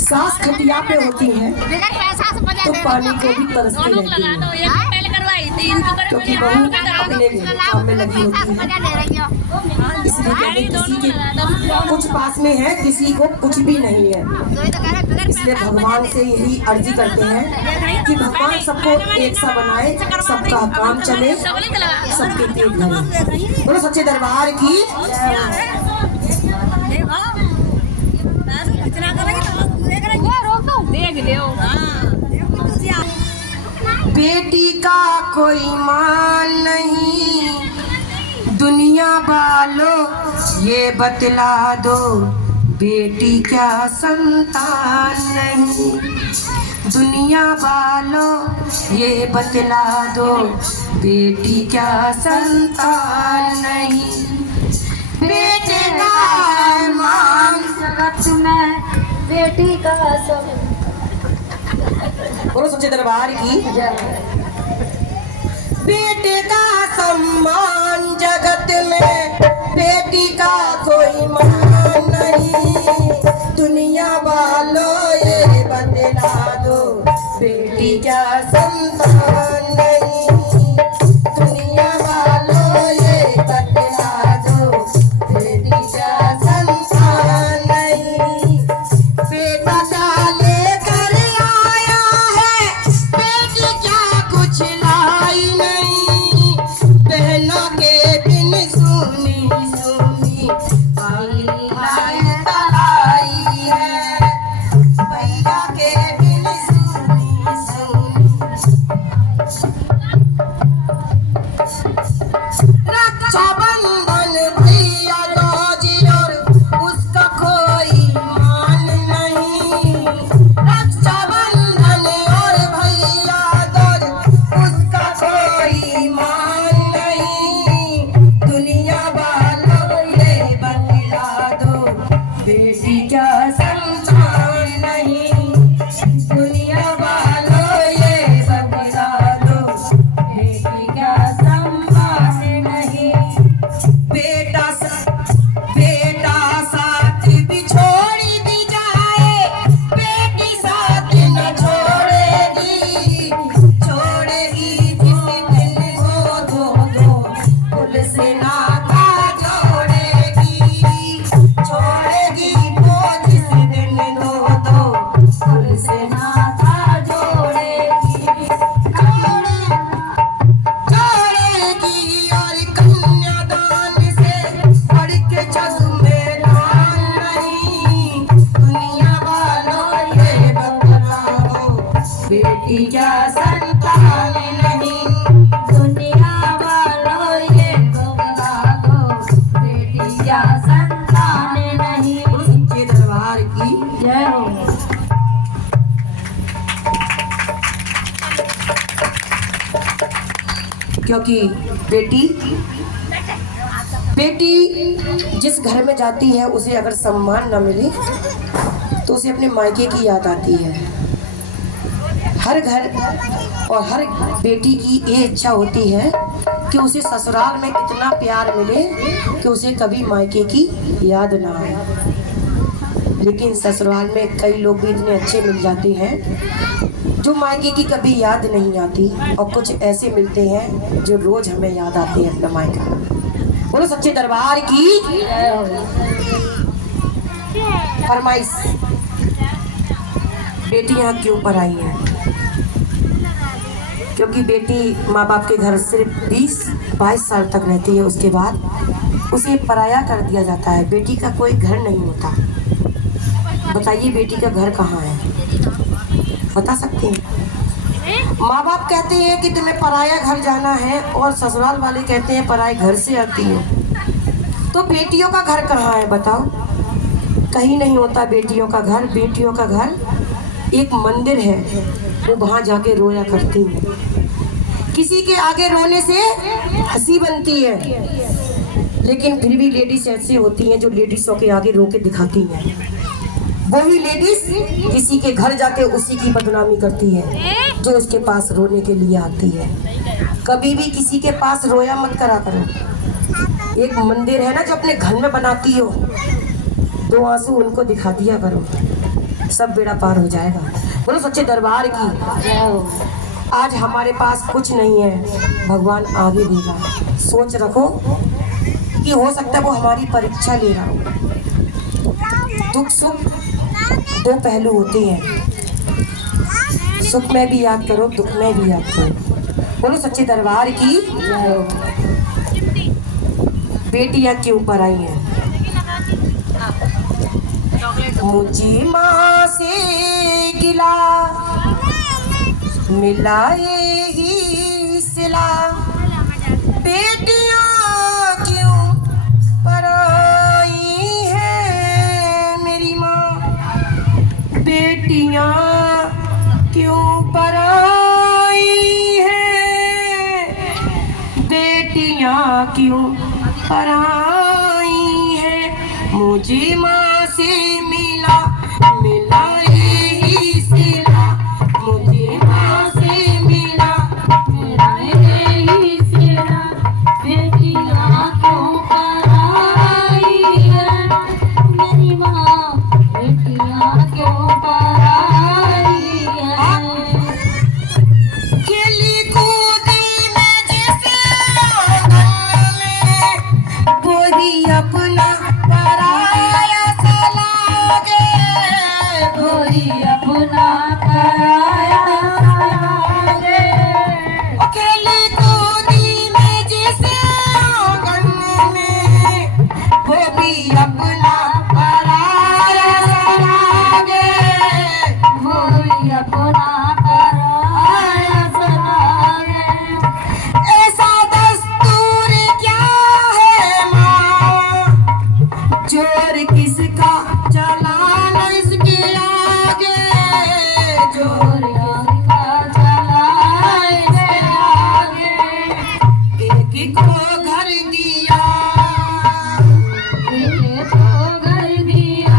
सास खटिया पे होती है तो पानी को भी तरसती रहती है, क्योंकि बहू अपने काम में लगी होती है। इसलिए कहते किसी के कुछ पास में है, किसी को कुछ भी नहीं है। इसलिए भगवान से यही अर्जी करते हैं कि भगवान सबको एक सा बनाए, सबका काम चले, सबके पेट भरे। बोलो सच्चे दरबार की। बेटी का कोई मान नहीं, दुनिया वालों ये बतला दो, बेटी क्या संतान नहीं। दुनिया वालों ये बतला दो, बेटी क्या संतान नहीं। बेटे का मान जगत में बेटी का सब। बोलो सच्चे दरबार की। बेटे का सम्मान जगत में, बेटी का कोई मान नहीं। दुनिया वालों ये बतला दो, बेटी क्या संतान नहीं। दुनिया वालों ये बतला दो, बेटी बेटी क्या संतान नहीं। दुनिया वालों ये तो बता दो, बेटी क्या संतान नहीं। सच्चे दरबार की जय हो। क्योंकि बेटी जिस घर में जाती है उसे अगर सम्मान न मिले तो उसे अपने मायके की याद आती है। हर घर और हर बेटी की ये इच्छा होती है कि उसे ससुराल में इतना प्यार मिले कि उसे कभी मायके की याद ना आए। लेकिन ससुराल में कई लोग भी इतने अच्छे मिल जाते हैं जो मायके की कभी याद नहीं आती, और कुछ ऐसे मिलते हैं जो रोज हमें याद आते हैं अपना मायका। बोलो सच्चे दरबार की फरमाइश। बेटी यहाँ क्यों पर आई है? क्योंकि बेटी माँ बाप के घर सिर्फ 20-22 साल तक रहती है, उसके बाद उसे पराया कर दिया जाता है। बेटी का कोई घर नहीं होता। बताइए बेटी का घर कहाँ है? बता सकते हैं? माँ बाप कहते हैं कि तुम्हें पराया घर जाना है, और ससुराल वाले कहते हैं पराए घर से आती हो। तो बेटियों का घर कहाँ है बताओ? कहीं नहीं होता बेटियों का घर। बेटियों का घर एक मंदिर है, वो वहाँ जाके रोया करती है। किसी के आगे रोने से हंसी बनती है, लेकिन फिर भी लेडीज ऐसी होती हैं जो लेडीजों के आगे रो के दिखाती हैं। वही लेडीज किसी के घर जाके उसी की बदनामी करती है जो उसके पास रोने के लिए आती है। कभी भी किसी के पास रोया मत करा करो। एक मंदिर है ना जो अपने घर में बनाती हो, 2 आंसू उनको दिखा दिया करो, सब बेड़ा पार हो जाएगा। बोलो सच्चे दरबार की। आज हमारे पास कुछ नहीं है, भगवान आगे देगा। सोच रखो कि हो सकता है वो हमारी परीक्षा ले रहा हो। दुख सुख 2 पहलू होते हैं, सुख में भी याद करो, दुख में भी याद करो। बोलो सच्चे दरबार की। बेटियां क्यों पर आई हैं? मुझे माँ से गिला मिलाए ही सिला, बेटियां क्यों पर आई हैं मेरी माँ। बेटियां क्यों पर आई हैं, बेटियां क्यों पर आई हैं। मुझे माँ से मिला ही सिला, मुझे माँ से मिला ही सिला, बेटियां क्यों पर आई है मेरी माँ, बेटियां क्यों पर आई है। खेली कूदी में जिस आंगन में, कोई अपना पराया सा लागे, कोई अपना पराया लागे। खेली कूदी में जिस आंगन में, वो भी अपना पराया सा लागे। कोई अपना पराया लागे। ऐसा दस्तूर क्या है माँ, जोर किसका चलाना इसके आगे, जोर किसका चलाए से आगे। एक को घर दिया, एक को घर दिया,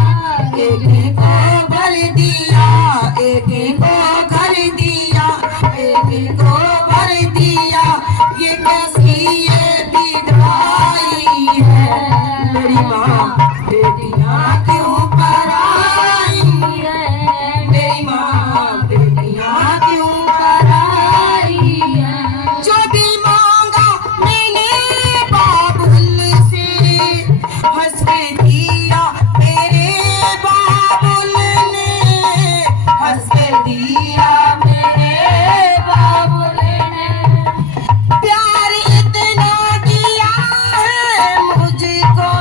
एक को भर दिया, एक को घर दिया, एक को भर दिया। ये कैसी ये विदाई है मेरी माँ, बेटियां क्यों पर आई है मेरी माँ, बेटियां क्यों पर आई है। जो भी मांगा मैंने बाबुल से, हंस के दिया मेरे बाबुल ने, हंस के दिया मेरे बाबुल ने प्यार इतना दिया है मुझको,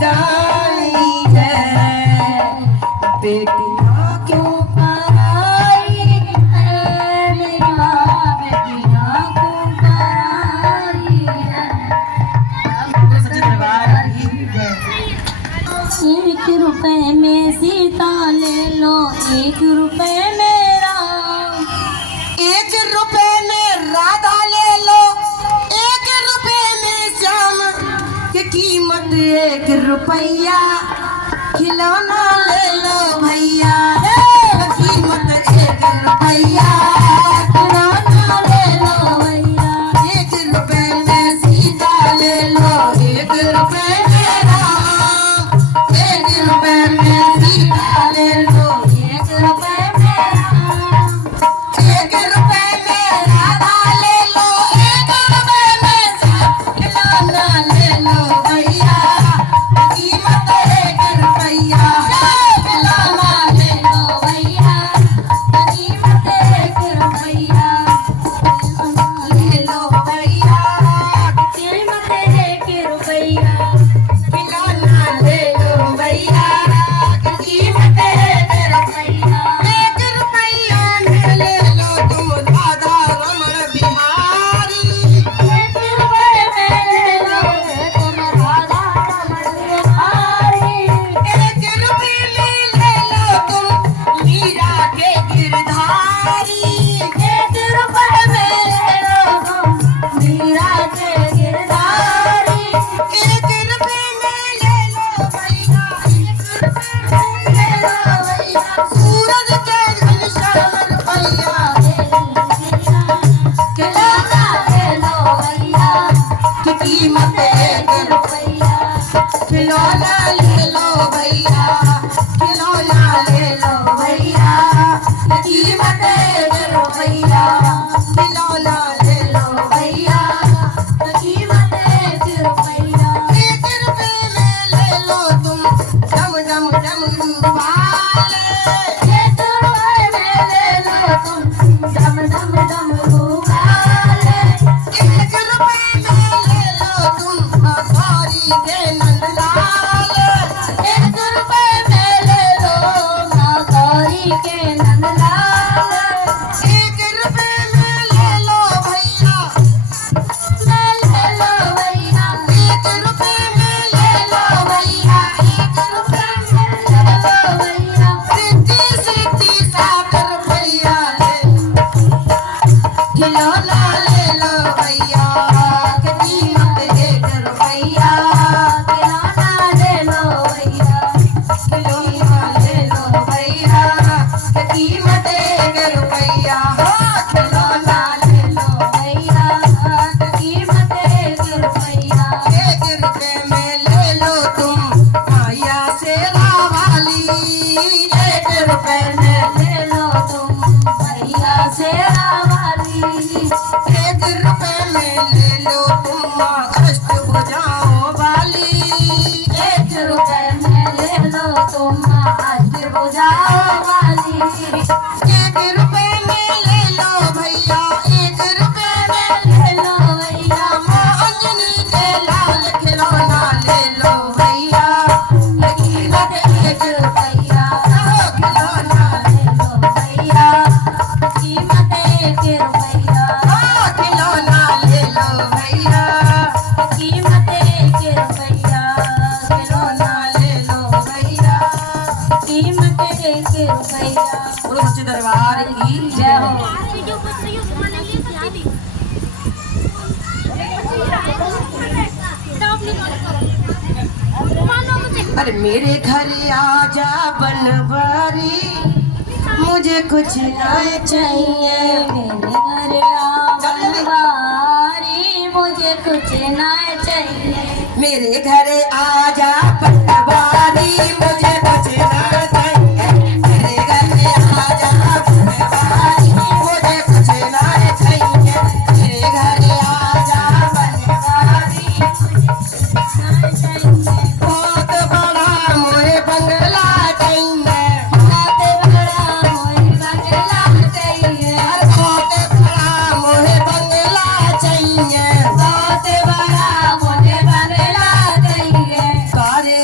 विदाई है, बेटियां क्यों पराई है, मेरी माँ बेटियां क्यों पराई है। सच्चे दरबार की जय। 1 रुपए में सीता ले लो, 1 रुपए में राम। 1 रुपए में राधा ले लो, 1 रुपए में श्याम की कीमत 1 रुपया, खिलौना ले लो भैया, कीमत 1 रुपया, खिलौना ले लो भैया। 1 रुपए में सीता ले लो, 1 रुपए में राम, 1 रुपए में सीता ले लो, 1 रुपए में राम। 1 रुपए में राधा ले लो, 1 रुपए में श्याम, खिलौना ले लो भैया, कीमत 1 रुपया, खिलौना ले लो भैया, कीमत 1 रुपया ले लो भैया, कीमत 1 रुपया। खिलौना ले लो भैया, कीमत 1 रुपया। 1 रुपया में ले लो तुम राधा रमण बिहारी, 1 रुपए में ले लो तुम राधा रमण बिहारी। 1 रुपए में ले लो तुम मीरा के गिरधारी, 1 रुपए में ले लो तुम मीरा के गिरधारी। 1 रुपए में ले लो भैया, 1 रुपए में ले लो भैया, सूरज के घनश्याम रुपया, खिलौना ले लो भैया, की कीमत 1 रुपया, खिलौना ले लो भैया, खिलौना ले लो भैया, कीमत 1 रुपया, खिलौना ले लो भैया, कीमत 1 रुपया। 1 रुपए में ले लो तुम डम डम डमरू वाले, 1 रुपए में ले लो तुम डम डम डमरू वाले। 1 रुपए में ले लो तुम हथौड़ी के नंदलाल, 1 रुपए में ले लो गौरी के नंदलाल। 1 रुपए में ले लो भैया, ले लो भैया, 1 रुपए में ले लो भैया, 1 रुपए में ले लो भैया, सिद्धि सिद्धि 7 रुपया ले, खिलौना ले लो भैया, की कीमत 1 रुपया, खिलौना ले लो भैया, खिलौना ले लो भैया, की कीमत 1 रुपया, हो खिलौना ले लो भैया कीमत 1 रुपया। 1 रुपए में ले लो तुम माया से रावाली, 1 रुपए में ले लो तुम भैया से रावाली। 1 रुपए में ले लो तुम माँ अष्टभुजाओं वाली, 1 रुपए में ले लो तुम अष्टभुजाओं वाली। 1 रुपए में ले लो भैया, 1 रुपए में ले लो भैया, माँ अंजनी के लाल खिलौना ले लो भैया, कीमत 1 रुपया। खिलौना ले लो भैया कीमत 1 रुपया। खिलौना ले लो भैया, कीमत 1 रुपया। खिलौना ले लो भैया। कीमत 1 रुपया। बोलो सच्चे दरबार की जय हो। अरे मेरे घर आजा बनवारी, मुझे कुछ ना चाहिए मेरे घर आंगनबाड़ी, मुझे कुछ ना चाहिए। मेरे घर आजा बनवारी, मुझे कुछ ना चाहिए, मेरे घर आजा बनवारी, मुझे कुछ ना चाहिए, मेरे घर आजा बनवारी। बहुत बड़ा मोहे बंगला चाहिए, बहुत बड़ा मोहे बंगला चाहिए। बहुत बड़ा मोहे बंगला चाहिए, बहुत बड़ा मोहे बंगला चाहिए। कारे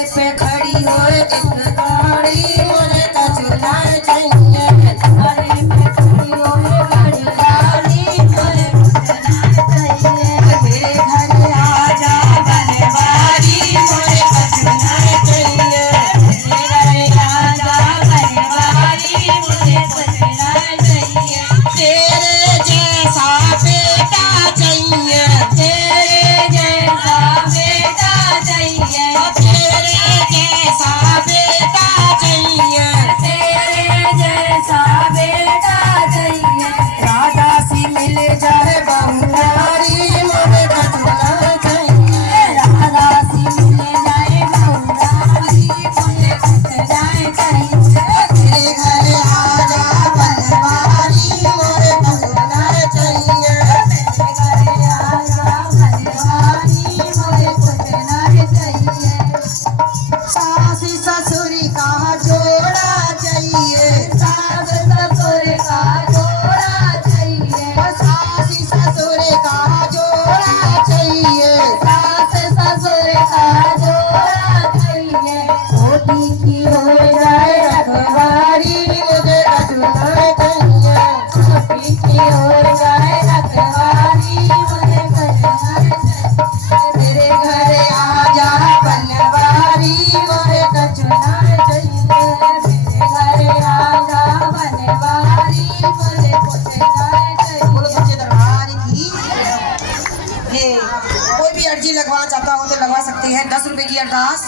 करते हैं 10 रुपए की अरदास।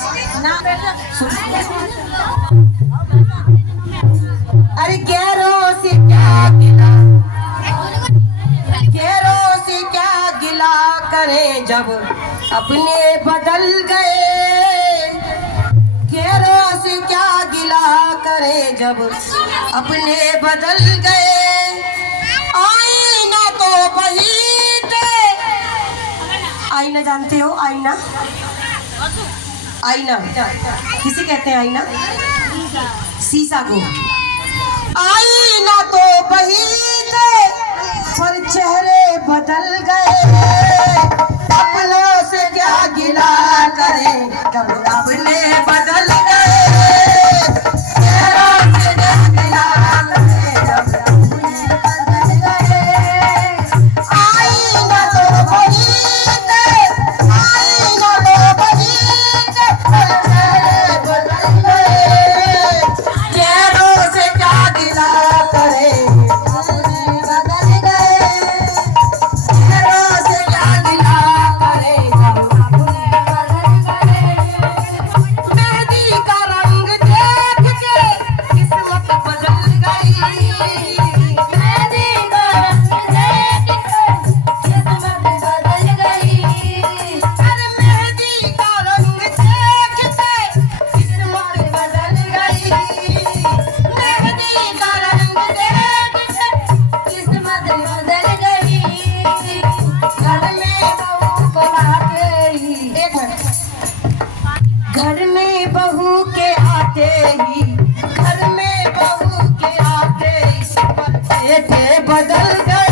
अरे गैरों से क्या गिला, गैरों से क्या गिला करे जब अपने बदल गए। गैरों से क्या गिला करे जब अपने बदल गए। आईना तो वही थे, आईना जानते हो? आईना, आईना किसे कहते हैं? आईना, शीशा को। आईना तो वही थे पर चेहरे बदल गए। अपनों से क्या गिला करे जब अपने बदल गए। चेहरों से क्या गिला करे जब अपने बदल गए। आईना तो वही थे, आईना तो वही थे पर चेहरे बदल गए। चेहरों से क्या गिला करे अपने बदल गए। चेहरों से क्या गिला करे जब अपने बदल गए। मेहंदी का रंग देख के किस्मत बदल गई। मेहंदी का रंग देख के किस्मत बदल गई। अरे मेहंदी का रंग देख के किस्मत बदल गई। मेहंदी का रंग देख के किस्मत बदल गई। घर में बहू को आते ही, एक मिनट, घर में बहू के आते ही, घर में बहू के आते ही बदल गए।